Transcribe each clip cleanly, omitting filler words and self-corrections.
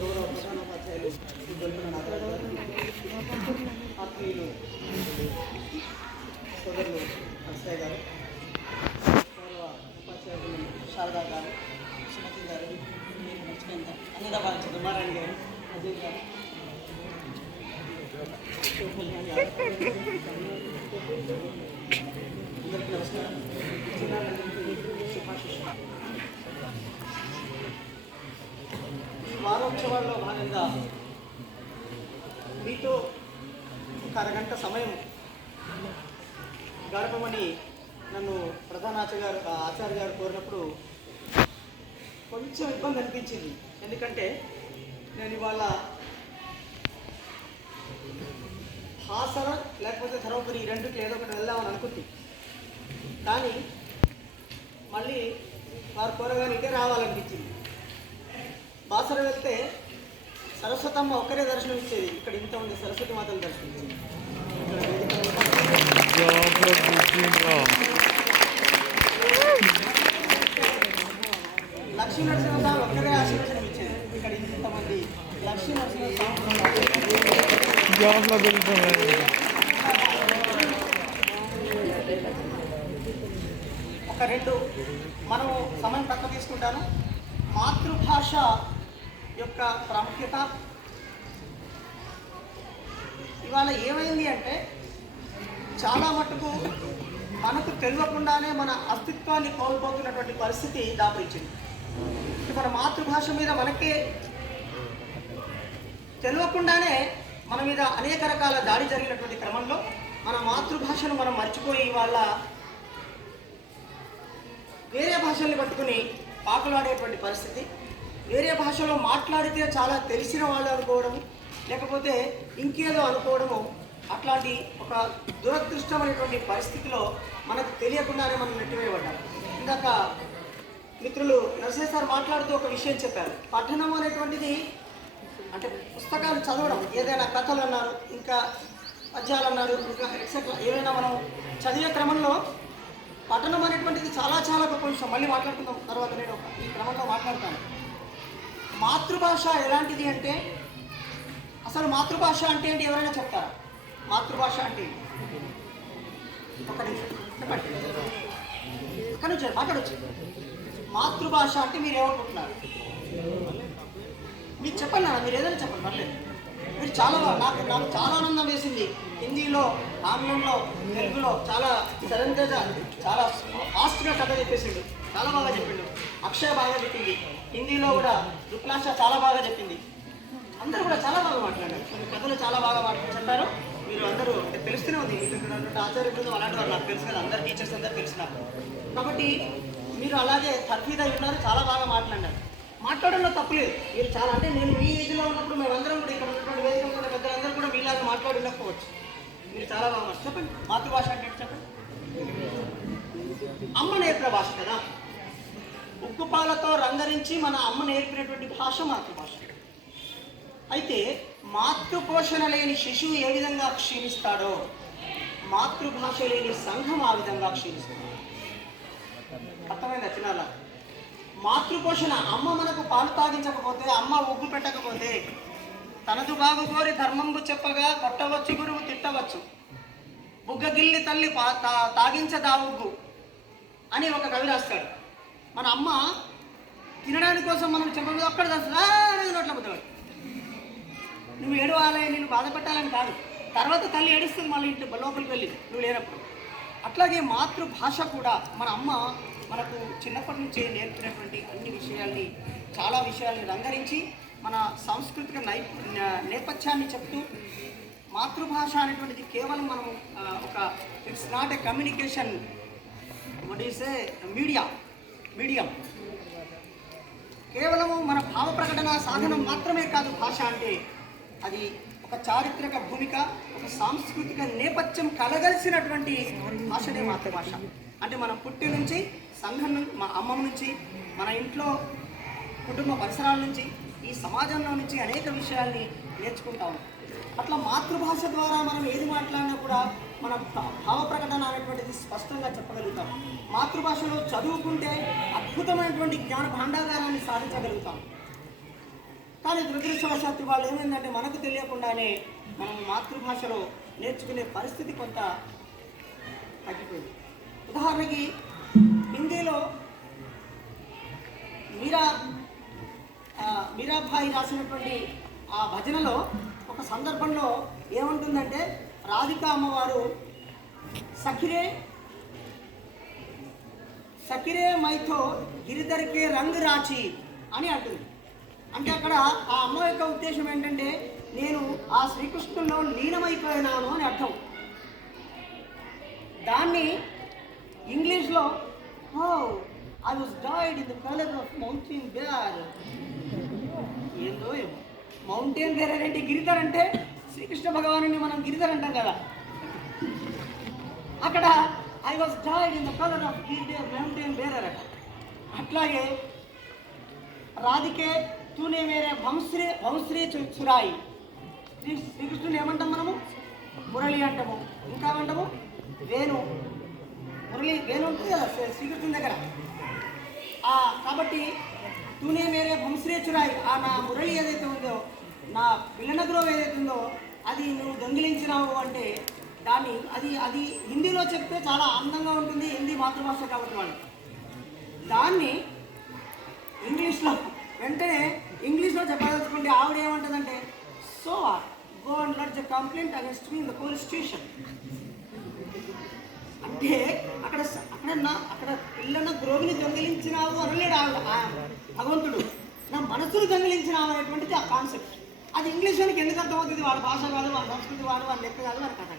గౌరవ ప్రధానోపాధ్యాయులు ఆత్మీయులు సోదరులు అక్షయ్ గారు, గౌరవ ఉపాధ్యాయులు శారదా గారు, సుమతి గారు, మర్చిపోయిందా అనిదాబాద్ దుమారాణి గారు, అజయ్ గారు, అందరికీ నమస్కారం. శుభాశిష. ఈ వారోత్సవాల్లో భాగంగా మీతో ఒక అరగంట సమయం గడపమని నన్ను ఆచార్య గారు కోరినప్పుడు కొంచెం ఇబ్బంది అనిపించింది. ఎందుకంటే నేను ఇవాళ హాసర లేకపోతే ధర్మపురి ఈ రెండుకి ఏదో ఒకటి వెళ్దామని అనుకుంది. కానీ మళ్ళీ వారు కోరగానే ఇదే రావాలనిపించింది. బాసర వెళ్తే సరస్వతమ్మ ఒక్కరే దర్శనం ఇచ్చేది, ఇక్కడ ఇంత ఉంది సరస్వతి మాతలు దర్శనం ఇచ్చేది. లక్ష్మీ నరసింహస్వామి ఒక్కరే ఆశీర్వచనం ఇచ్చేది, ఇక్కడ ఇంతమంది లక్ష్మీ నరసింహస్వామి. ఒక రెండు మనము సమయం తక్కువ తీసుకుంటాను. మాతృభాష యొక్క ప్రాముఖ్యత ఇవాళ ఏమైంది అంటే చాలా మటుకు మనకు తెలియకుండానే మన అస్తిత్వాన్ని కోల్పోతున్నటువంటి పరిస్థితి దాపురించింది. మన మాతృభాష మీద మనకే తెలియకుండానే మన మీద అనేక రకాల దాడి జరిగినటువంటి క్రమంలో మన మాతృభాషను మనం మర్చిపోయి వాళ్ళ వేరే భాషల్ని పట్టుకుని పాకులాడేటువంటి పరిస్థితి, వేరే భాషలో మాట్లాడితే చాలా తెలిసిన వాళ్ళు అనుకోవడము, లేకపోతే ఇంకేదో అనుకోవడము, అట్లాంటి ఒక దురదృష్టమైనటువంటి పరిస్థితిలో మనకు తెలియకుండానే మనం నెట్టివేయబడ్డాం. ఇందాక మిత్రులు నరసింహ సార్ మాట్లాడుతూ ఒక విషయం చెప్పారు. పఠనం అనేటువంటిది అంటే పుస్తకాలు చదవడం, ఏదైనా కథలు అన్నారు, ఇంకా పద్యాలు అన్నారు, ఇంకా ఎక్సెట్రా ఏవైనా మనం చదివే క్రమంలో పఠనం అనేటువంటిది చాలా చాలా గొప్ప విషయం. మళ్ళీ మాట్లాడుకుందాం తర్వాత, నేను ఈ క్రమంలో మాట్లాడతాను. మాతృభాష ఎలాంటిది అంటే, అసలు మాతృభాష అంటే ఏంటి ఎవరైనా చెప్తారా? మాతృభాష అంటే ఒక్క నిమిషం చెప్పండి, అక్కడి నుంచి మాట్లాడవచ్చు. మాతృభాష అంటే మీరు ఏమనుకుంటున్నారు? మీకు చెప్పండి అన్న, మీరు ఏదైనా చెప్పండి, పర్లేదు. మీరు చాలా నాకు చాలా ఆనందం వేసింది. హిందీలో, ఆంగ్లంలో, తెలుగులో చాలా సరంతేజ చాలా ఫాస్ట్గా కథ చెప్పేసిండు, చాలా బాగా చెప్పిండు. అక్షయ్ బాగా చెప్పింది. హిందీలో కూడా రుక్లాష చాలా బాగా చెప్పింది. అందరూ కూడా చాలా బాగా మాట్లాడారు. కథలు చాలా బాగా చెప్పారు. మీరు అందరూ తెలుస్తూనే ఉంది, ఆచార్యులు అలాంటి వారు నాకు తెలుసు కదా, అందరు టీచర్స్ అందరూ తెలిసినారు. కాబట్టి మీరు అలాగే తర్ఫీదా ఉన్నారు, చాలా బాగా మాట్లాడారు. మాట్లాడడంలో తప్పులేదు. మీరు చాలా అంటే నేను మీ ఏజ్లో ఉన్నప్పుడు మేమందరం కూడా ఇక్కడ ఉన్నటువంటి వేదిక ఉన్న పెద్దలందరూ కూడా మీలాగా మాట్లాడి ఉండకపోవచ్చు. మీరు చాలా బాగా చెప్పండి. మాతృభాష అంటే చెప్పండి. అమ్మ నేర్పిన భాష కదా, ఉక్కుపాలతో రంగరించి మన అమ్మ నేర్పినటువంటి భాష మాతృభాష. అయితే మాతృపోషణ లేని శిశువు ఏ విధంగా క్షీణిస్తాడో, మాతృభాష లేని సంఘం ఆ విధంగా క్షీణిస్తాడు. అర్థమైందా చిన్నాల? మాతృపోషణ, అమ్మ మనకు పాలు తాగించకపోతే, అమ్మ ఉగ్గు పెట్టకపోతే, తనదు బాగు కోరి ధర్మంబు చెప్పగా కొట్టవచ్చు గురువు తిట్టవచ్చు, బుగ్గగిల్లి తల్లి తాగించదా ఉగ్గు అని ఒక కవి రాస్తాడు. మన అమ్మ తినడానికి కోసం మనం చెప్పదు, అక్కడ నోట్ల పోతాడు. నువ్వు ఏడవాలి, నేను బాధ పెట్టాలని కాదు, తర్వాత తల్లి ఏడుస్తుంది మళ్ళీ ఇంటి లోపలికి వెళ్ళి నువ్వు లేనప్పుడు. అట్లాగే మాతృభాష కూడా మన అమ్మ మనకు చిన్నప్పటి నుంచే నేర్పినటువంటి అన్ని విషయాల్ని, చాలా విషయాల్ని రంగరించి మన సాంస్కృతిక నేపథ్యాన్ని చెప్తూ, మాతృభాష అనేటువంటిది కేవలం మనము ఒక it's not a communication, what is a medium, కేవలము మన భావ ప్రకటన సాధనం మాత్రమే కాదు భాష అంటే. అది ఒక చారిత్రక భూమిక, ఒక సాంస్కృతిక నేపథ్యం కలగలిసినటువంటి భాషనే మాతృభాష. అంటే మనం పుట్టి నుంచి, సంఘం నుంచి, మా అమ్మ నుంచి, మన ఇంట్లో కుటుంబ పరిసరాల నుంచి, ఈ సమాజంలో నుంచి అనేక విషయాల్ని నేర్చుకుంటాము. అట్లా మాతృభాష ద్వారా మనం ఏది మాట్లాడినా కూడా మన భావ ప్రకటన అనేటువంటిది స్పష్టంగా చెప్పగలుగుతాం. మాతృభాషలో చదువుకుంటే అద్భుతమైనటువంటి జ్ఞాన భాండాగారాన్ని సాధించగలుగుతాం. కానీ దురదృష్టవశాత్తు వాళ్ళు ఏమైందంటే మనకు తెలియకుండానే మనం మాతృభాషలో నేర్చుకునే పరిస్థితి కొంత తగ్గిపోయింది. ఉదాహరణకి హిందీలో మీరాబాయి రాసినటువంటి ఆ భజనలో ఒక సందర్భంలో ఏముంటుందంటే రాధికా అమ్మవారు సఖిరే సఖిరే మైథో గిరిధర్కే రంగు రాచి అని అంటుంది. అంటే అక్కడ ఆ అమ్మ యొక్క ఉద్దేశం ఏంటంటే నేను ఆ శ్రీకృష్ణుల్లో లీనమైపోయినాను అని అర్థం. దాన్ని ఇంగ్లీష్లో I was dyed in the colour of mountain bear. ఏందో మౌంటైన్ బేర్ అంటే గిరిధర్ అంటే శ్రీకృష్ణ భగవాను మనం గిరిధర్ అంటాం కదా. అక్కడ I was dyed in the colour of mountain bear అట. అట్లాగే రాధికే తూనే మేరే భంశ్రీ చురాయి. శ్రీకృష్ణుని ఏమంటాం మనము? మురళి అంటాము. ఇంకా అంటాము వేణు. వేణు ఉంటుంది కదా శ్రీకృష్ణుని దగ్గర. కాబట్టి తూనే మేరే భంశ్రీ చురాయి, ఆ నా మురళి ఏదైతే ఉందో, నా పిల్లనగ్రోవ్ ఏదైతే ఉందో అది నువ్వు దొంగిలించినావు అంటే దాన్ని అది హిందీలో చెప్తే చాలా అందంగా ఉంటుంది. హిందీ మాతృభాష కాబట్టి వాళ్ళు దాన్ని ఇంగ్లీష్లో వెంటనే ఇంగ్లీష్లో చెప్పదలుచుకుంటే ఆవిడ ఏమంటుందంటే so go and let the complaint against me in the police station. అంటే అక్కడ పిల్లన గ్రోవిని దొంగిలించినావు అనలేడు ఆవిడ భగవంతుడు, నా మనసును దొంగిలించినావు అనేటువంటిది ఆ కాన్సెప్ట్. అది ఇంగ్లీష్లోనికి ఎందుకు అర్థమవుతుంది? వాళ్ళ భాష కాదు, వాళ్ళ సంస్కృతి వాడు, వాళ్ళ లెక్క కాదు, వాళ్ళ కథ.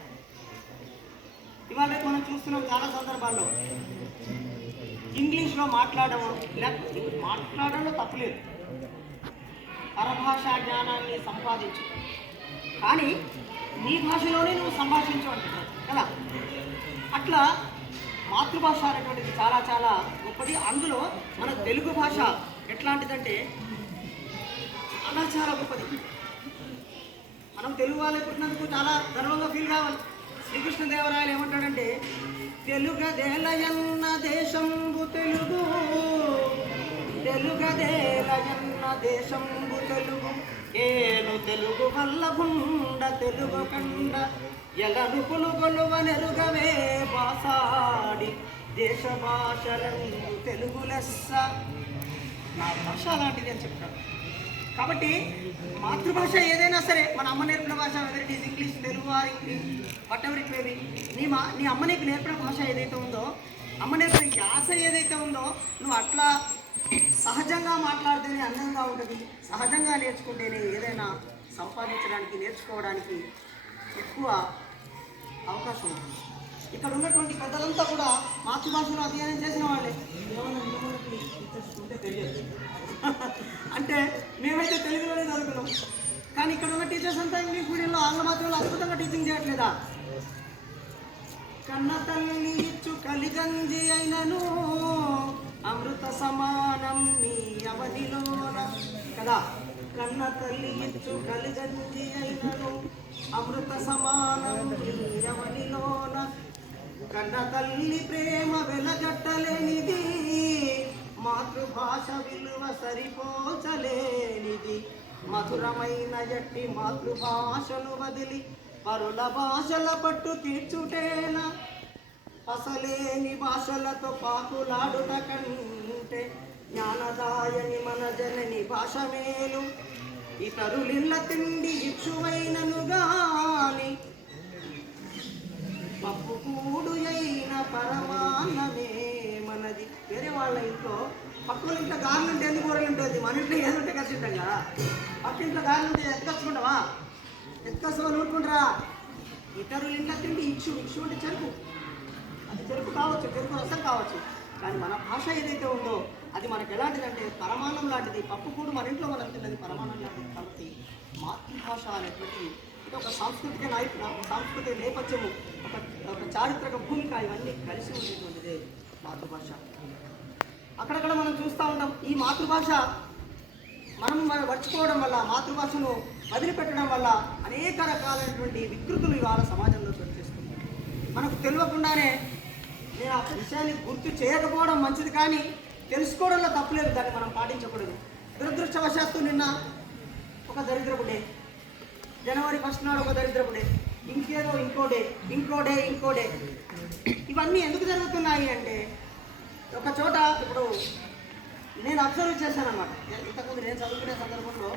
ఇవాళ మనం చూస్తున్నాం చాలా సందర్భాల్లో ఇంగ్లీష్లో మాట్లాడడంలో తప్పులేదు, పరభాషా జ్ఞానాన్ని సంపాదించు, కానీ నీ భాషలోనే నువ్వు సంభాషించు అంటున్నావు కదా. అట్లా మాతృభాష అనేటువంటిది చాలా చాలా గొప్పది. అందులో మన తెలుగు భాష ఎట్లాంటిదంటే చాలా చాలా గొప్పది. మనం తెలుగు వాళ్ళే పుట్టినందుకు చాలా గర్వంగా ఫీల్ కావాలి. శ్రీకృష్ణదేవరాయలు ఏమంటాడంటే తెలుగదేలయన్న దేశంబు తెలుగు, తెలుగదేలయన్న దేశంబు తెలుగు, ఏను తెలుగు వల్లభుండ తెలుగు కండ ఎలను పులుగొలువ నెరుగవే భాషాడి దేశ భాషలందు తెలుగు లెస్స. నా భాష అలాంటిది అని చెప్తాడు. కాబట్టి మాతృభాష ఏదైనా సరే, మన అమ్మ నేర్పిన భాష, whether it is English, Telugu or English, whatever it may be, నీ అమ్మ నీకు నేర్పిన భాష ఏదైతే ఉందో, అమ్మ నేర్పిన యాస ఏదైతే ఉందో, నువ్వు అట్లా సహజంగా మాట్లాడితేనే అందంగా ఉంటుంది. సహజంగా నేర్చుకుంటేనే ఏదైనా సంపాదించడానికి, నేర్చుకోవడానికి ఎక్కువ అవకాశం ఉంటుంది. ఇక్కడ ఉన్నటువంటి పెద్దలంతా కూడా మాతృభాషలో అధ్యయనం చేసిన వాళ్ళే. ఉంటే తెలియదు అంటే మేమైతే తెలుగులోనే చదువుకున్నాం, కానీ ఇక్కడ ఉన్న టీచర్స్ అంతా ఇంగ్లీష్ మీడియంలో ఆంగ్ల మాత్రంలో అద్భుతంగా టీచింగ్ చేయట్లేదా? కన్న తల్లి ఇచ్చు కలిగంజి అయినను అమృత సమానం మీ అవనిలోన కదా. కన్న తల్లి ఇచ్చు కలిగంజి అయినను అమృత సమానం మీ అవనిలోన, కన్న తల్లి ప్రేమ వెలగట్టలేనిది, మాతృభాష విలువ సరిపోచలేనిది, మధురమైన ఎట్టి మాతృభాషను వదిలి పరుల భాషల పట్టు తీర్చుటేన, అసలేని భాషలతో పాకులాడుట కంటే జ్ఞానదాయని మన జనని భాష మేలు, ఇతరులిల్ల తిండి ఇచ్చువైనను గాని పప్పు కూడు అయిన పరమాన్నమే మనది. వేరే వాళ్ళ ఇంట్లో పక్కల ఇంట్లో గారెలు ఉంటే ఎందుకు కూరలు ఉంటుంది, మన ఇంట్లో ఏదంటే కలిసి ఉంటాం కదా. పక్క ఇంట్లో గారెలు ఉంటే ఎత్తుకొచ్చుకుంటావా? ఎత్తుకొస్తావా? నూరుకుంటారా? ఇతరులు ఇంట్లో తిండి ఇచ్చు అంటే చెరుకు, అది చెరుకు కావచ్చు, చెరుకు రసం కావచ్చు, కానీ మన భాష ఏదైతే ఉందో అది మనకు ఎలాంటిదంటే పరమాన్నం లాంటిది. పప్పు కూడా మన ఇంట్లో మనం తిన్నది పరమాన్నం లాంటిది. కాబట్టి మాతృభాష అనేటువంటి ఇది ఒక సాంస్కృతిక నేపథ్యము, ఒక చారిత్రక భూమిక, ఇవన్నీ కలిసి ఉండేటువంటిదే మాతృభాష. అక్కడక్కడ మనం చూస్తూ ఉంటాం ఈ మాతృభాష మనం మర్చిపోవడం వల్ల, మాతృభాషను వదిలిపెట్టడం వల్ల అనేక రకాలైనటువంటి వికృతులు ఇవాళ సమాజంలో చోటుచేస్తుంది. మనకు తెలియకుండానే నేను ఆ విషయాన్ని గుర్తు చేయకపోవడం మంచిది, కానీ తెలుసుకోవడంలో తప్పులేదు, దాన్ని మనం పాటించకూడదు. దురదృష్టవశాత్తు నిన్న ఒక దరిద్రపు డే, జనవరి 1 నాడు ఒక దరిద్రపు డే, ఇంకేదో ఇంకో డే, ఇంకో డే. ఇవన్నీ ఎందుకు జరుగుతున్నాయి అంటే ఒక చోట ఇప్పుడు నేను అబ్జర్వ్ చేశాను అన్నమాట. ఇంతకుముందు నేను చదువుకునే సందర్భంలో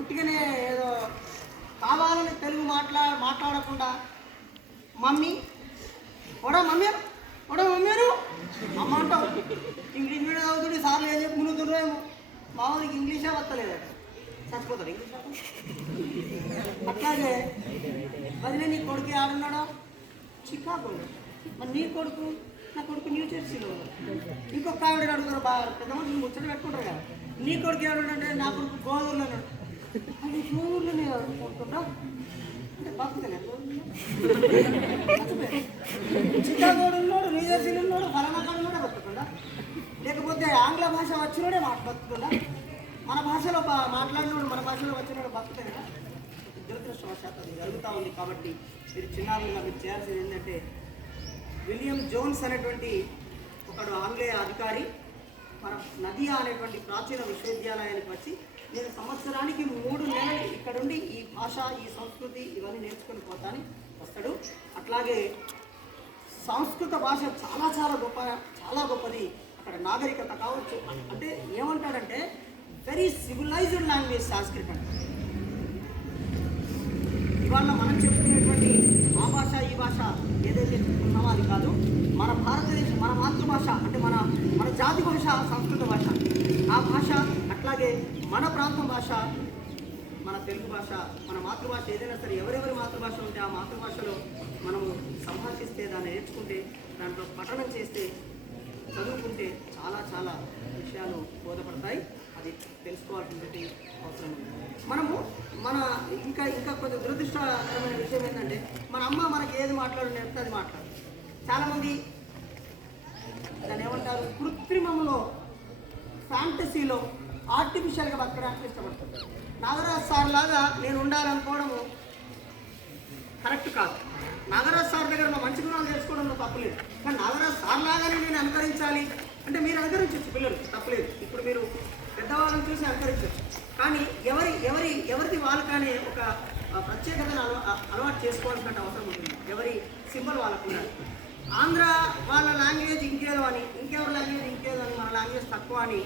ఉట్టిగానే ఏదో కావాలని తెలుగు మాట్లాడకుండా మమ్మీ మమ్మీరు అమ్మ అంటావు. ఇంగ్లీష్ మీడియం చదువుతుంది, సార్లు ఏం చెప్పి మునుగుతున్నారేమో. మామూలుకి ఇంగ్లీషే వస్తలేదు, చచ్చిపోతాడు ఇంగ్లీష్. అట్లాగే వదిలే నీ కొడుకు ఆడున్నాడో చికాగోలో, మరి నీ కొడుకు నా కొడుకు న్యూ జెర్సీలో. ఇంకొక ఆవిడ అడుగుతారు, బాగా పెద్ద మనుషులు ముచ్చట పెట్టుకుంటారు కదా, నీ కొడుకు ఆడుంటే నా కొడుకు గోధులో అన్నాడు. అది గోధులోనే కొడుకుంటా అంటే బతుకుతలే. చికాగోడు ఉన్నాడు, న్యూ జెర్సీలో ఉన్నాడు, ఫలానా కాడు ఉన్నాడే బతుకుండా, లేకపోతే ఆంగ్ల భాష వచ్చినోడే బతుకుండా, మన భాషలో మాట్లాడినోడు మన భాషలో వచ్చినోడు బతుకుతాయి కదా. దురదృష్టవశాత్తు అది జరుగుతూ ఉంది. కాబట్టి మీరు చిన్నారులుగా మీరు చేయాల్సింది ఏంటంటే, విలియం జోన్స్ అనేటువంటి ఒకడు ఆంగ్లేయ అధికారి మన నదియా అనేటువంటి ప్రాచీన విశ్వవిద్యాలయానికి వచ్చి నేను సంవత్సరానికి 3 నెలలు ఇక్కడుండి ఈ భాష, ఈ సంస్కృతి ఇవన్నీ నేర్చుకొని పోతాని వస్తాడు. అట్లాగే సంస్కృత భాష చాలా చాలా గొప్పది. అక్కడ నాగరికత కావచ్చు, అంటే ఏమంటాడంటే వెరీ సివిలైజ్డ్ లాంగ్వేజ్ సంస్కృతం అంటే. ఇవాళ మనం చెప్పుకునేటువంటి ఆ భాష ఈ భాష ఏదైతే చెప్పుకున్నామో అది కాదు. మన భారతదేశం, మన మాతృభాష అంటే మన జాతి భాష సంస్కృత భాష, ఆ భాష. అట్లాగే మన ప్రాంతం భాష, మన తెలుగు భాష, మన మాతృభాష ఏదైనా సరే, ఎవరెవరి మాతృభాష ఉంటే ఆ మాతృభాషలో మనము సంభాషిస్తే, దాన్ని నేర్చుకుంటే, దాంట్లో పఠనం చేస్తే, చదువుకుంటే చాలా విషయాలు బోధపడతాయి. అది తెలుసుకోవాల్సినటువంటి అవసరం ఉంది. ఇంకా కొంచెం దురదృష్టకరమైన విషయం ఏంటంటే, మన అమ్మ మనకి ఏది నేర్పితే అది మాట్లాడు. చాలామంది దాన్ని ఏమంటారు, కృత్రిమంలో, ఫ్యాంటసీలో, ఆర్టిఫిషియల్గా బతకడానికి ఇష్టపడతారు. నాగరాజ్ సార్ లాగా నేను ఉండాలనుకోవడము కరెక్ట్ కాదు. నాగరాజ్ సార్ దగ్గర మా మంచి గుణాలు తెలుసుకోవడంలో తప్పలేదు. కానీ నాగరాజ్ సార్ లాగానే నేను అనుకరించాలి అంటే మీరు అనుకరించవచ్చు, పిల్లలు తప్పలేదు. ఇప్పుడు మీరు పెద్దవాళ్ళని చూసి అనుకరించవచ్చు. కానీ ఎవరిది వాళ్ళకనే ఒక ప్రత్యేకతను అలవాటు చేసుకోవాల్సిన అవసరం ఉంటుంది. ఎవరి సింబల్ వాళ్ళకు ఉండాలి. ఆంధ్ర వాళ్ళ లాంగ్వేజ్ ఇంకేదో అని, ఇంకెవరి లాంగ్వేజ్ ఇంకేదో అని, మన లాంగ్వేజ్ తక్కువ అని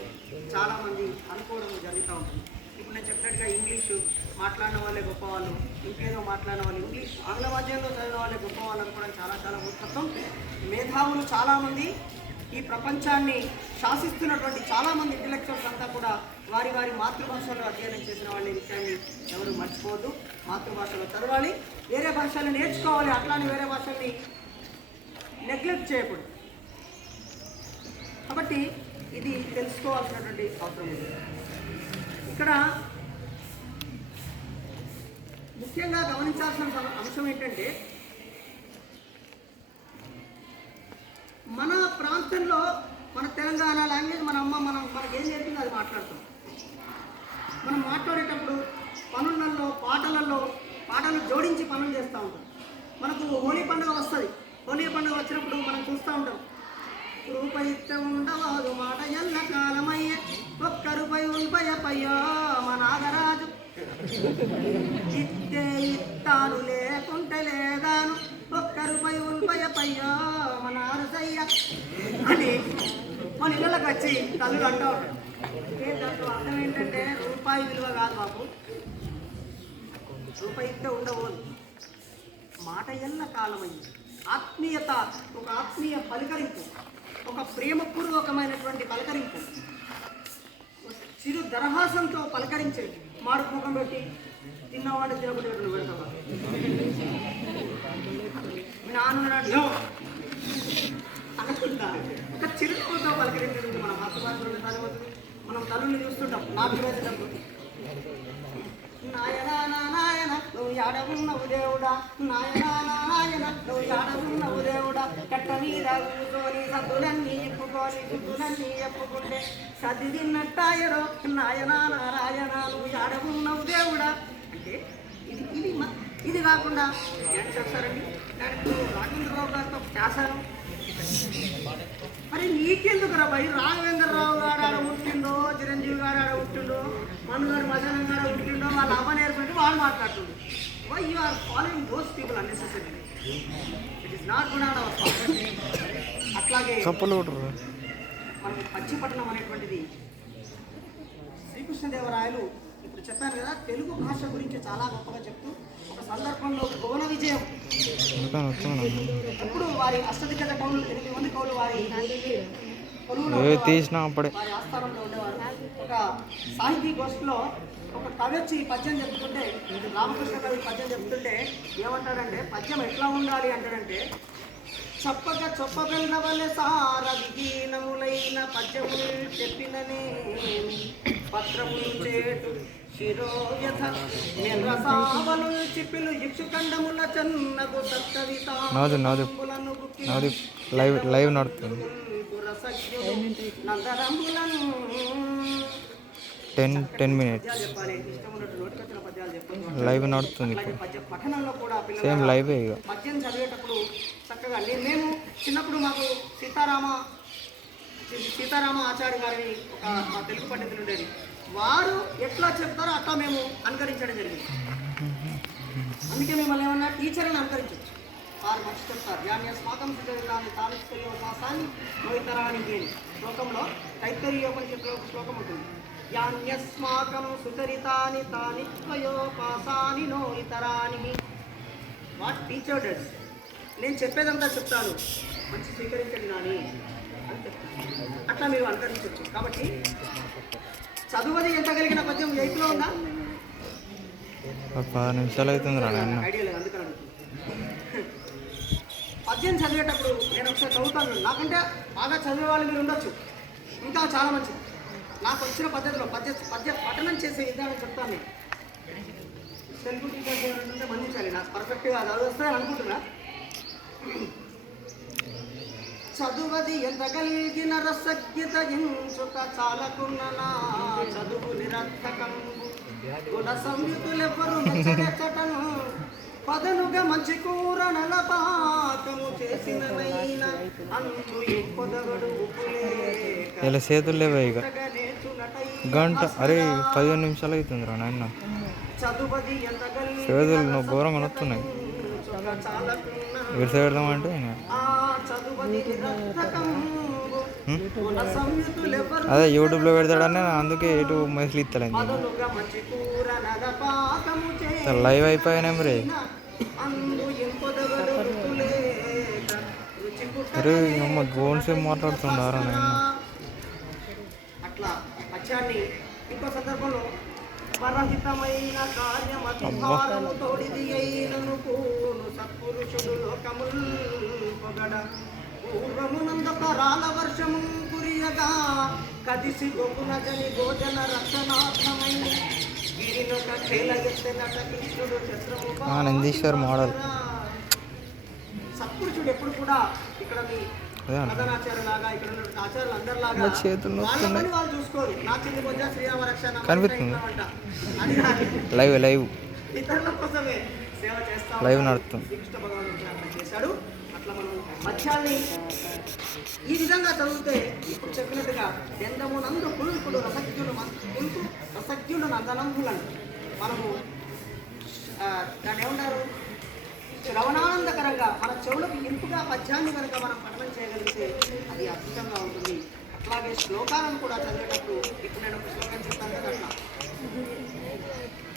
చాలామంది అనుకోవడం జరుగుతూ ఉంటుంది. ఇప్పుడు నేను చెప్పినట్టుగా ఇంగ్లీషు మాట్లాడిన వాళ్ళే గొప్పవాళ్ళు, ఇంకేదో మాట్లాడిన వాళ్ళు, ఇంగ్లీష్ ఆంగ్ల మాధ్యమంలో చదివిన వాళ్ళే గొప్పవాళ్ళు అనుకోవడం చాలా మూర్ఖత్వం. మేధావులు చాలామంది, ఈ ప్రపంచాన్ని శాసిస్తున్నటువంటి చాలామంది ఇంటలెక్చువల్స్ అంతా కూడా వారి మాతృభాషలో అధ్యయనం చేసిన వాళ్ళ విషయాన్ని ఎవరు మర్చిపోవద్దు. మాతృభాషలో చదవాలి, వేరే భాషల్ని నేర్చుకోవాలి. అట్లానే వేరే భాషల్ని నెగ్లెక్ట్ చేయకూడదు. కాబట్టి ఇది తెలుసుకోవాల్సినటువంటి అవసరం ఉంది. ఇక్కడ ముఖ్యంగా గమనించాల్సిన అంశం ఏంటంటే, మన ప్రాంతంలో మన తెలంగాణ లాంగ్వేజ్ మన అమ్మ మనకేం చెప్పిందో అది మాట్లాడుతాం. మనం మాట్లాడేటప్పుడు పనులలో, పాటలు జోడించి పనులు చేస్తూ ఉంటాం. మనకు హోలీ పండుగ వస్తుంది. హోలీ పండుగ వచ్చినప్పుడు మనం చూస్తూ ఉంటాం, రూపాయి ఇస్తే ఉండవాదు మాట ఎల్ల కాలమయ్యే, ఒక్క రూపాయి ఉల్పయ్యపయ్యా మా నాగరాజు, ఇస్తే ఇత్తాను లేకుంటే లేదాను, ఒక్క రూపాయి ఉల్పయ్యపయ్యా మా నారసయ్య అని మన ఇళ్ళకి వచ్చి తల్లులు అంటూ ఉంటాడు. దాంట్లో అర్థం ఏంటంటే, రూపాయి విలువ కాదు బాబు, రూపాయి ఇస్తే ఉండబోదు, మాట ఎల్ల కాలమయ్యి. ఆత్మీయత, ఒక ఆత్మీయ పలకరింపు, ఒక ప్రేమపూర్వకమైనటువంటి పలకరింపు, చిరు దరహాసంతో పలకరించేది. మాడుకు ముఖం పెట్టి తిన్నవాడు తినబడి పెడతావా, మీ నాన్న అనుకుంటా, ఒక చిరునవ్వుతో పలకరించేది మన మాతృభాషలో చదివతుంది. మనం తల్లుని చూస్తుంటాం, నాకు వేసేటప్పుడు నాయన నాయన నువ్వు యాడవున్నవు దేవుడా, నాయన నువ్వు యాడవున్నవు దేవుడా, కట్ట మీద కూర్చొని సద్దులన్నీ ఎప్పుకుంటే సది తిన్నట్టాయరో నాయన నారాయణ నువ్వు యాడవున్నవు దేవుడా అంటే ఇది కాకుండా ఏం చేస్తారండి, డైరెక్ట్ రాఘవేంద్రరావు గారితో చేశాను. మరి నీకెందుకు రా భయ్, రాఘవేంద్రరావు గారు ఆడ పుట్టిండో, చిరంజీవి గారు ఆడ పుట్టిండో, మనుగారు మదనం గారు పుట్టిండో, వాళ్ళ అమ్మ నేర్పుకుంటే వాళ్ళు మాట్లాడుతుంది. Why you are following those people unnecessary, it is not good on our part. అట్లాగే మనకు పచ్చిపట్టణం అనేటువంటిది శ్రీకృష్ణదేవరాయలు ఇప్పుడు చెప్పాను కదా, తెలుగు భాష గురించి చాలా గొప్పగా చెప్తూ ఒక సందర్భంలో భువన విజయం అప్పుడు వారి అష్టదిగ్గజ కవులు 8 మంది కవులు వారి వారి ఆస్థానంలో ఉండేవారు. ఒక సాహితీ గోష్ఠిలో ఒక కవి వచ్చి పద్యం చెప్తుంటే, రామకృష్ణ కవి పద్యం చెప్తుంటే ఏమంటాడంటే, పద్యం ఎట్లా ఉండాలి అంటాడంటే, చప్పగా చొప్పబెల్ల వల్లే సార విహీనములైన పద్యములు చెప్పిననే పత్రములు చేటు శిరోయథ నిరసావలు చిప్పిలు ఇక్షుకండముల చన్నగు సత్తవితాములను లైవ్ నడుతుంది 10 minutes లైవ్ నడుతుంది. పఠనంలో కూడా సేమ్ లైవ్ పద్యం చదివేటప్పుడు చక్కగా మేము చిన్నప్పుడు మాకు సీతారామ ఆచార్య గారిని ఒక మా తెలుగు పండితులు ఉండేది. వారు ఎట్లా చెప్తారో అట్లా మేము అనుకరించడం జరిగింది. అందుకే మిమ్మల్ని ఏమన్నా టీచర్ని అనుకరించవచ్చు. వారు మంచి చెప్తారు. యాన్యస్మాకం సుచరితాన్ని తానిస్తరాన్ని నోయితరాని దేని శ్లోకంలో తైత్తరీయోపనిషత్తులో ఒక శ్లోకం ఉంటుంది. యాన్యస్మాకం సుచరితాని తానిత్వయోపాసాని నోయితరాని. వాట్ టీచర్ డస్, నేను చెప్పేదంతా చెప్తాను, మంచి స్వీకరించండి నాని అని చెప్తాను. అట్లా మీరు అనుకరించవచ్చు. కాబట్టి చదువుది ఎంత కలిగిన పద్యం 8లో ఉందా? 10 నిమిషాలు అవుతుంది. ఐడియా లేదు, అందుకని పద్యం చదివేటప్పుడు నేను ఒకసారి చదువుతాను. నాకంటే బాగా చదివే వాళ్ళు మీరు ఉండొచ్చు, ఇంకా చాలా మంచిది. నాకు వచ్చిన పద్ధతిలో పద్య పఠనం చేసే విధానం చెప్తాను. నేను తెలుగు టీచర్స్ ఏంటంటే మన్నించాలి, నాకు పర్ఫెక్ట్గా చదివేస్తాను అనుకుంటున్నా. చదువది ఎంత కలిగిన రసజ్ఞత ఎంచుక చాలకున్న నా చదువు నిరర్థకంబు గుణ సంయుతులెవ్వరు మెచ్చటను పదనుగా మంచి కూర నలపాకము చేసిన అందు పొదగడు ఇలా చేతులు లేవా ఇక గంట. అరే 15 నిమిషాలు అవుతుంది రా నాయన. చదువది ఎంత చేతులు నువ్వు ఘోరంగా నొస్తున్నాయి. విడిసి పెడదామంటే అదే యూట్యూబ్లో పెడతాడని అందుకే ఎటు మెసేజ్ ఇస్తలేదు. లైవ్ అయిపోయానే మరి. అరే అమ్మ గోన్ సేపు మాట్లాడుతున్నారా నేను. అట్లా పద్యాన్ని ఇంకో సందర్భంలో పరహితమైన కార్యమతిభారము తోడిది అయినను పూను సత్పురుషుడు లోకముల్ పొగడ పూర్వమునందొక రాల వర్షము కురియగా కదిసి గొప్పున జని భోజన రక్షణార్థమైన గిరినొక ఖేల ఎత్తెనట కృష్ణుడు చత్రము నందీశ్వర్ మోడల్. సత్పురుషుడు ఎప్పుడు కూడా ఇక్కడ మీ ప్రధానాచార్యులాగా ఇక్కడ ఉన్న ఆచార్యులు అందరిలాగా వాళ్ళని వాళ్ళు చూసుకోరు. నా చిన్న కొంచెం శ్రీరామ రక్షణ కనిపిస్తుంది. లైవ్ ఇతరుల కోసమే సేవ చేస్తా లైవ్ నడుస్తుంది. శ్రీకృష్ణ భగవానుడు చేశాడు. అట్లా మనం పద్యాన్ని ఈ విధంగా చదివితే ఇప్పుడు చెప్పినట్టుగా బెందమునందు పులుకుడు రసజ్ఞుడు నందనంబులను మనము దాన్ని ఏమన్నారు, శ్రవణానందకరంగా మన చెవులకు ఇంపుగా పద్యాన్ని కనుక మనం పఠనం చేయగలిగితే అది అద్భుతంగా ఉంటుంది. అట్లాగే శ్లోకాలను కూడా చదివేటప్పుడు ఇప్పుడు నేను ఒక శ్లోకం చెప్తాను కదా, అట్లా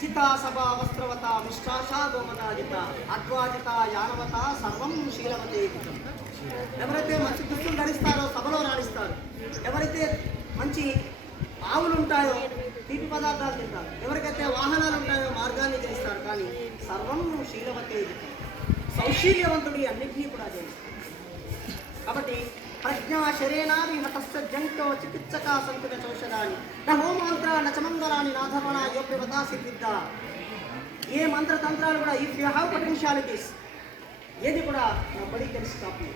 జితా సభా వస్త్రవత మిష్టాషా గోమతాజిత అద్వాజిత యానవత సర్వం శీలవతే. ఎవరైతే మంచి దుస్తులు ధరిస్తారో సభలో రాణిస్తారు. ఎవరైతే మంచి ఆవులు ఉంటాయో తీపి పదార్థాలు తింటారు. ఎవరికైతే వాహనాలు ఉంటాయో మార్గాన్ని చేస్తారు. కానీ సర్వం శీలవతే, సౌశీల్యవంతుడి అన్నింటినీ కూడా చేస్తారు. కాబట్టి ప్రజ్ఞా శరేణాది హతస్థ జంతో చికిత్సక సంతుల చౌషధాని నమో మంత్ర నచమంగళాన్ని నాధర్వణ యోగ్యవదాసి విద్ద. ఏ మంత్రతంత్రాలు కూడా ఇఫ్ యూ హ్యావ్ పొటెన్షియాలిటీస్ ఏది కూడా నా బడి తెలిసి కాపు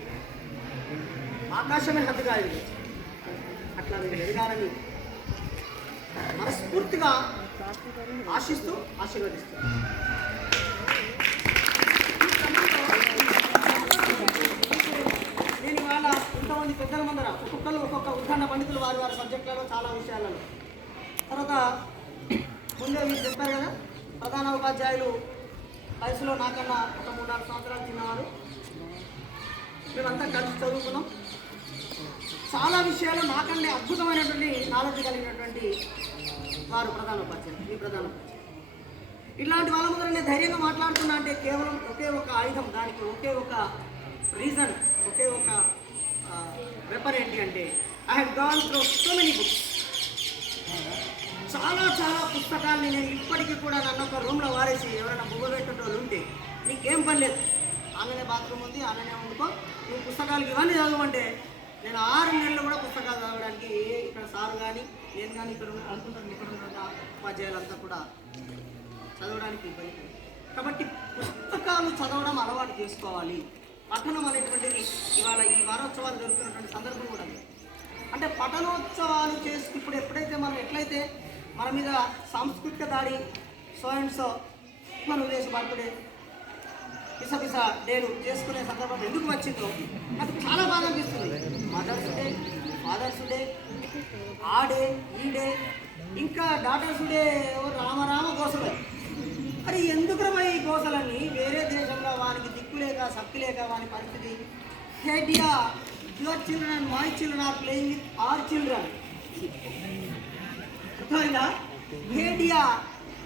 ఆకాశమే హద్దుగా ఇది. అట్లా మీరు ఎదగాలని మనస్ఫూర్తిగా ఆశిస్తూ ఆశీర్వదిస్తున్నాను. నేను ఇవాళ ఇంతమంది పెద్దల ముందర ఒక్కొక్క ఉద్దండ పండితులు వారి సబ్జెక్టులలో చాలా విషయాలలో తర్వాత ముందే మీరు చెప్పారు కదా ప్రధాన ఉపాధ్యాయులు వయసులో నాకన్నా ఒక 3-4 సంవత్సరాలు చిన్నవారు. మేమంతా కలిసి చదువుకున్నాం. చాలా విషయాలు నాకంటే అద్భుతమైనటువంటి నాలెడ్జ్ కలిగినటువంటి వారు ప్రధాన ఉపాధ్యాయులు. ఈ ప్రధాన ఉపాధ్యాయులు ఇలాంటి వాళ్ళ ముందర నేను ధైర్యంగా మాట్లాడుతున్నా అంటే కేవలం ఒకే ఒక ఆయుధం, దానికి ఒకే ఒక రీజన్, ఒకే ఒక వెపన్ ఏంటి అంటే I have gone through so many books. చాలా చాలా పుస్తకాలని నేను ఇప్పటికీ కూడా నన్ను ఒక రూమ్లో వారేసి ఎవరైనా బువ్వ పెట్టేటోళ్ళు ఉంటే నీకేం పని లేదు, ఆమెనే బాత్రూమ్ ఉంది, ఆమెనే వండుకో, నువ్వు పుస్తకాలకి ఇవన్నీ చదవమంటే నేను 6 నెలలు కూడా పుస్తకాలు చదవడానికి ఇక్కడ సారు కానీ నేను కానీ ఇక్కడ అనుకుంటాను, ఇక్కడ ఉన్న ఉపాధ్యాయులంతా కూడా చదవడానికి ఇబ్బంది. కాబట్టి పుస్తకాలు చదవడం అలవాటు చేసుకోవాలి. పఠనం అనేటువంటిది ఇవాళ ఈ వారోత్సవాలు జరుగుతున్నటువంటి సందర్భం కూడా ఉంది. అంటే పఠనోత్సవాలు చేసి ఇప్పుడు ఎప్పుడైతే మనం ఎట్లయితే మన మీద సాంస్కృతిక దాడి సో అండ్ సో మన ఉద్దేశ బర్త్డే పిసపిస డేలు చేసుకునే సందర్భం ఎందుకు వచ్చిందో నాకు చాలా బాగా అనిపిస్తుంది. మదర్స్ డే, ఫాదర్స్ డే, ఆ డే, ఈ డే, ఇంకా డాటర్స్ డే, రామరామ కోసలే. మరి ఎందుకురమా ఈ కోసలన్నీ? వేరే దేశంలో వానికి దిక్కు లేక శక్తి లేక వాని పరిస్థితి hey dear your children and my children are playing with our children. అర్థమైందా? హేడియా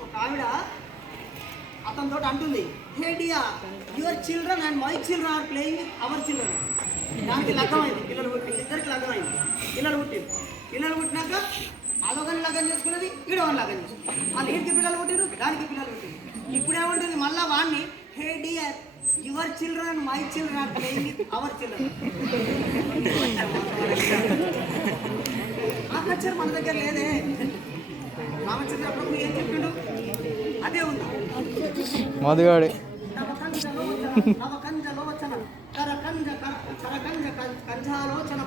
ఒక ఆవిడ అతనితో అంటుంది, hey dear your children and my children are playing with our children. దానికి లగ్గమైంది, పిల్లలు పుట్టింది, ఇద్దరికి లగ్గమైంది, పిల్లలు పుట్టింది. పిల్లలు పుట్టినాక అదొకని లగ్గం చేసుకున్నది, ఈడొకని లగ్గం చేసుకున్నది. వాళ్ళు ఇంటికి పిల్లలు పుట్టిరు, దానికి పిల్లలు పుట్టింది. ఇప్పుడు ఏముంటుంది మళ్ళా వాడిని hey dear your children my children are playing with our children. ఆ కల్చర్ మన దగ్గర లేదే. రామచంద్ర ప్రభు ఏం చెప్పిండు? అదే ఉంది. మధుగాడి కంజాలోచన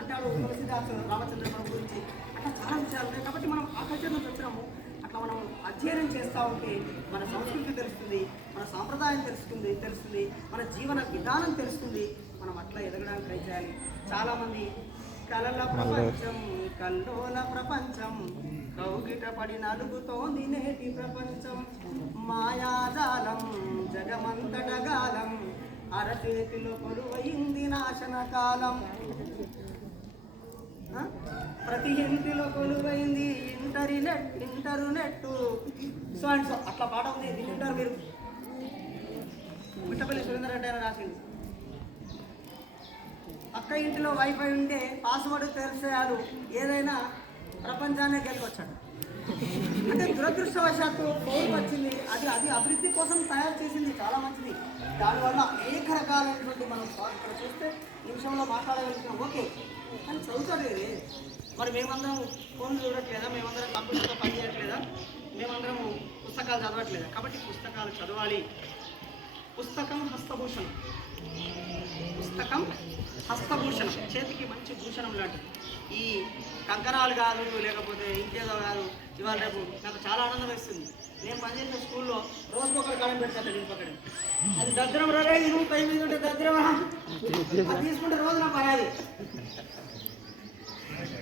అంటాడు తులసిదాసు రామచంద్ర ప్రభు గురించి. అట్లా చాలా విషయాలు ఉన్నాయి. కాబట్టి మనం ఆ కల్చర్ నుంచి వచ్చినాము. అట్లా మనం అధ్యయనం చేస్తూ ఉంటే మన సంస్కృతి తెలుస్తుంది, మన సాంప్రదాయం తెలుస్తుంది, మన జీవన విధానం తెలుస్తుంది. మనం అట్లా ఎదగడానికి ట్రై చేయాలి. చాలామంది కలల ప్రపంచం, కల్లోల ప్రపంచం, కౌగిట పడి నలుగుతోంది నేటి ప్రపంచం, మాయాజాలం జగమంతటగాలం, అరచేతిలో కొలువైంది నాశనకాలం, ప్రతి ఇంటిలో కొలువైంది ఇంటర్నెట్. సో అండ్ సో అట్లా పాట ఉంది, వింటారు మీరు. మిట్టపల్లి సురేందర్ రెడ్డి అని రాసింది. అక్క ఇంటిలో వైఫై ఉంటే పాస్వర్డ్ తెలిసేయాలు ఏదైనా ప్రపంచాన్ని గెలుకొచ్చాడు. అంటే దురదృష్టవశాత్తు ఫోన్ వచ్చింది, అది అభివృద్ధి కోసం తయారు చేసింది, చాలా మంచిది. దానివల్ల అనేక రకాలైనటువంటి మనం ఇక్కడ చూస్తే నిమిషంలో మాట్లాడగలుగుతున్నాం, ఓకే. కానీ చదువుతాడు. మరి మేమందరం ఫోన్లు చూడట్లేదా? మేమందరం కంప్యూటర్తో పని చేయట్లేదా? మేమందరం పుస్తకాలు చదవట్లేదా? కాబట్టి పుస్తకాలు చదవాలి. పుస్తకం హస్తభూషణం, పుస్తకం హస్తభూషణం, చేతికి మంచి భూషణం లాంటిది. ఈ కంకణాలు కాదు, లేకపోతే ఇంకేదో కాదు. ఇవాళ రేపు నాకు చాలా ఆనందం వేస్తుంది. నేను పనిచేసిన స్కూల్లో రోజుకొకరు కాలం పెడతాను, ఇంకొకటి అది దద్రం రే, నువ్వు పై మీద ఉంటే దద్రమా అది తీసుకుంటే రోజు నా పరాది.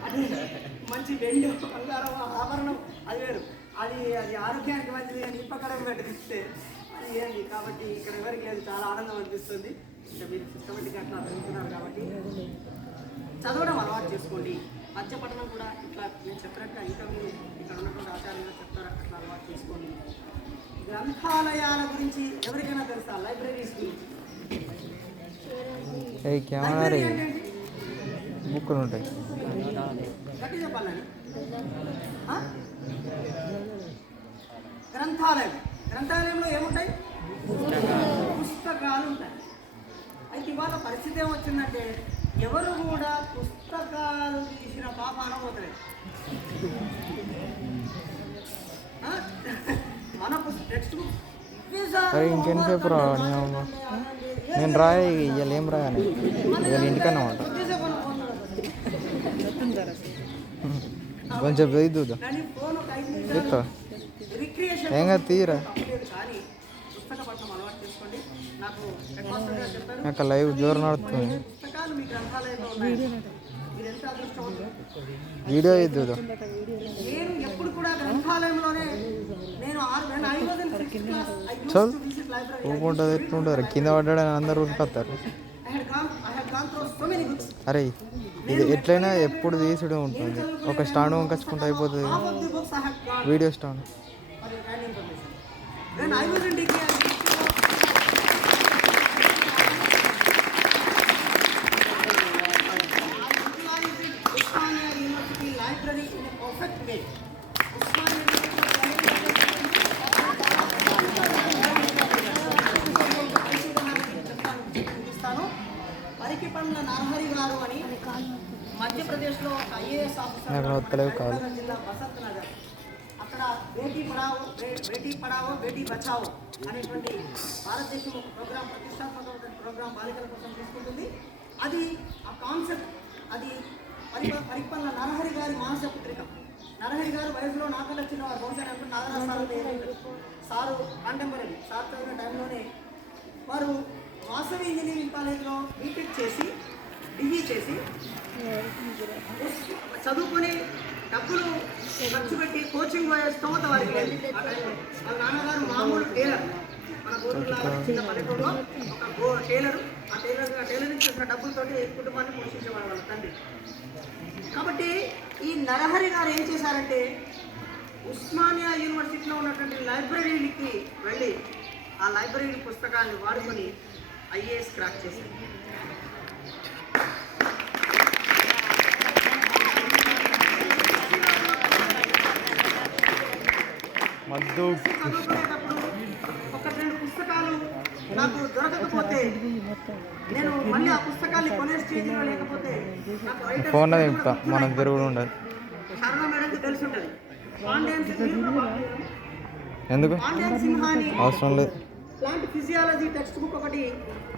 అది మంచి వెండి బంగారం ఆభరణం, అది వేరు. అది ఆరోగ్యానికి మంచిది. కానీ ఇప్పకడం పెట్టిస్తే అది ఏంది. కాబట్టి ఇక్కడ ఎవరికి అది చాలా ఆనందం అనిపిస్తుంది. ఇంకా మీరు సిస్టమేటిక్గా అట్లా చదువుతున్నారు కాబట్టి చదవడం అలవాటు చేసుకోండి. పద్యపఠనం కూడా ఇట్లా నేను చెప్పినట్టుగా ఇంకా మీరు ఇక్కడ ఉన్నటువంటి ఆచార్యులు చెప్తారు, అట్లా అలవాటు చేసుకోండి. గ్రంథాలయాల గురించి ఎవరికైనా తెలుసా? లైబ్రరీస్ గురించి. బుక్కులు ఉంటాయి, గట్టి చెప్పాలని. గ్రంథాలయంలో ఏముంటాయి? పుస్తకాలు ఉంటాయి. అయితే ఇవాళ పరిస్థితి ఏమొచ్చిందంటే ఎవరు కూడా పుస్తకాలు తీసిన పాపాన పోతలేదు. మన టెక్స్ట్ బుక్ ఇంకెంతసేపు రా? నేను రాయ ఇవాళ ఏం రాయాలి? ఇవాళ ఇంటికన్నా ఉంటా. కొంచెం వెయ్యి చెప్తా ఏం కాదు, తీరా నాకు లైవ్ జోరు నడుస్తుంది. వీడియో ఇద్దు. నేను ఎప్పుడు కూడా గ్రంథాలయంలోనే నేను 5 6th class, I used చల్ to visit library. ఊపుకుంటుంది ఎట్లుంటారు కింద పడ్డాడని అందరు ఉరికొస్తారు. I had gone through so many books. అరే ఇది ఎట్లయినా ఎప్పుడు తీసుడే ఉంటుంది. ఒక స్టాండ్ వంకచ్చుకుంటే అయిపోతుంది. Half of the books I had gone video stand. for your kind information. When I was in degree, I used to utilize it Usmania University library in a perfect way. Usmania చూపిస్తాను. పరికిపండ్ల నరహరి గారు అని మధ్యప్రదేశ్లో ఒక IAS officer, జిల్లా బసంత్ నగర్. అక్కడ బేటీ పడావో బేటీ బచావో అనేటువంటి భారతదేశం ఒక ప్రోగ్రాం, ప్రతిష్టాత్మక ప్రోగ్రాం బాలికల కోసం తీసుకుంటుంది. అది ఆ కాన్సెప్ట్ అది పరిపల్ల నరహరి గారి మానస పుత్రిక. నరహరి గారు వయసులో నాకన్నా చిన్నవారు, బహుశా నాగరాజు సారు కాంటెంపరీ సార్ చదివిన టైంలోనే వారు వాసవి ఇంజనీరింగ్ కాలేజీలో బీటెక్ చేసి డిగ్రీ చేసి చదువుకొని డబ్బులు ఖర్చు పెట్టి కోచింగ్ పోయే స్తోమత వారికి లేదు. ఆ టైంలో వాళ్ళ నాన్నగారు మామూలు టైలర్, మన గోరులాగా చిన్న పల్లెటూరులో ఒక టైలరు. ఆ టైలరింగ్ చేసిన డబ్బులతోటి కుటుంబాన్ని పోషించేవాడు వాళ్ళ తండ్రి. కాబట్టి ఈ నరహరి గారు ఏం చేశారంటే ఉస్మానియా యూనివర్సిటీలో ఉన్నటువంటి లైబ్రరీకి వెళ్ళి ఆ లైబ్రరీ పుస్తకాన్ని వాడుకొని ఐఏఎస్ క్రాక్ చేశారు. చదువుకునేటప్పుడు ఒక 2 పుస్తకాలు నాకు దొరకకపోతే నేను మళ్ళీ ఆ పుస్తకాన్ని కొనే స్టేజ్లో లేకపోతే నాకు ఫోన్ ఇంకా మనకు తిరుగుడు ఉండదు. శర్మ మేడంకి తెలిసి ఉంటుంది. పాండ్యన్ ఎందుకు సింహాని అవసరం లేదు. ప్లాంట్ ఫిజియాలజీ టెక్స్ట్ బుక్ ఒకటి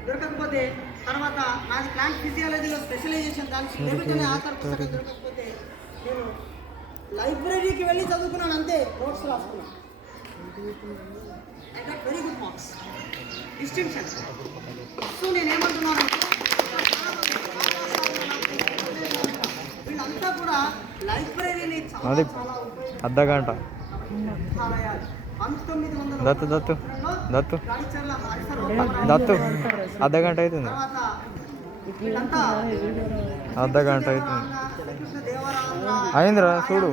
దొరకకపోతే, తర్వాత నాది ప్లాంట్ ఫిజియాలజీలో స్పెషలైజేషన్, దానికి లెబిటనే ఆథర్ పుస్తకం దొరకకపోతే నేను లైబ్రరీకి వెళ్ళి చదువుకున్నాను, అంతే. నోట్స్ రాసుకున్నాను. I got very good marks, distinction. So నేనేమంటున్నాను, వీళ్ళంతా కూడా లైబ్రరీని అది అర్ధగంట 1900 దత్తు దత్తు దత్తు దత్తు అర్ధగంట అవుతుంది. అర్ధగంట అవుతుంది అయిందిరా చూడు.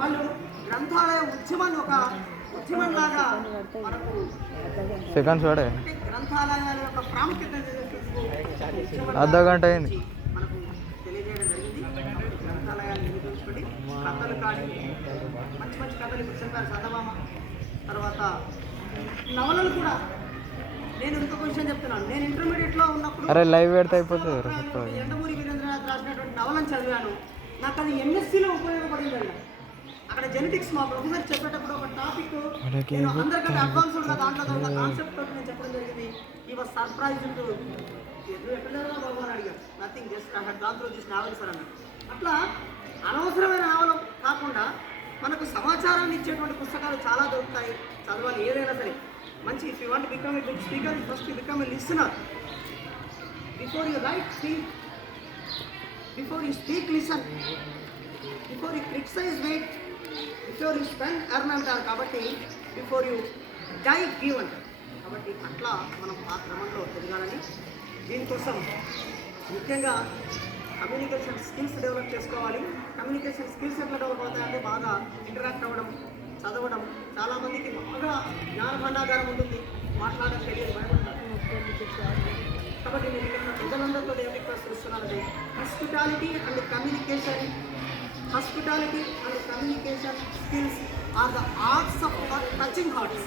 వాళ్ళు గ్రంథాలయ ఉద్యమాన్ని ఒక ఉద్యమం లాగా మనకు సెకండ్స్ వాడే గ్రంథాలయాల యొక్క ప్రాముఖ్యత అర్ధగంట అయింది మనకు తెలియజేయడం జరిగింది. గ్రంథాలయాన్ని నిర్మించుకొని కథలు కానీ మంచి మంచి కథలు ఇప్పుడు చెప్పారు చందమామ, తర్వాత నవలలు కూడా. నేను ఇంకొక విషయం చెప్తున్నాను, నేను ఇంటర్మీడియట్లో ఉన్నప్పుడు అరే లైవ్ పెడితే అయిపోతుంది. ఎండమూరి వీరేంద్రనాథ్ రాసినటువంటి నవలను చదివాను. నాకు అది ఎంఎస్సీలో ఉపయోగపడింది. అక్కడ జెనెటిక్స్ మా ప్రొఫెసర్ చెప్పేటప్పుడు ఒక టాపిక్ నేను అందరికంటే అడ్వాన్స్డ్గా దాంట్లో ఉన్న కాన్సెప్ట్ తోటి నేను చెప్పడం జరిగింది. ఈ వాజ్ సర్ప్రైజ్ టు ఎక్కడైనా బాబు అని అడిగారు. Nothing, just I had gone through this novel sir అన్నారు. అట్లా అనవసరమైన నావల్ కాకుండా మనకు సమాచారాన్ని ఇచ్చేటువంటి పుస్తకాలు చాలా దొరుకుతాయి, చదవాలి ఏదైనా సరే. మంచి if you want become a good speaker, first you become a listener. Before you write think, before you speak listen, before you criticise wait, before you spend earn అంటారు. కాబట్టి బిఫోర్ యూ డై గివ్ అంటారు. కాబట్టి అట్లా మనం ఆ క్రమంలో ఎదగాలని, దీనికోసం ముఖ్యంగా కమ్యూనికేషన్ స్కిల్స్ డెవలప్ చేసుకోవాలి. కమ్యూనికేషన్ స్కిల్స్ ఎట్లా డెవలప్ అవుతాయంటే బాగా ఇంటరాక్ట్ అవ్వడం, చదవడం. చాలామందికి బాగా జ్ఞాన భండాగారం ఉంటుంది, మాట్లాడడం తెలియదు, భయపడతారు. కాబట్టి నేను ఇక్కడ ప్రజలందరితో ఏం రిక్వెస్ట్ చేస్తున్నానంటే hospitality and communication skills are the arts of touching hearts.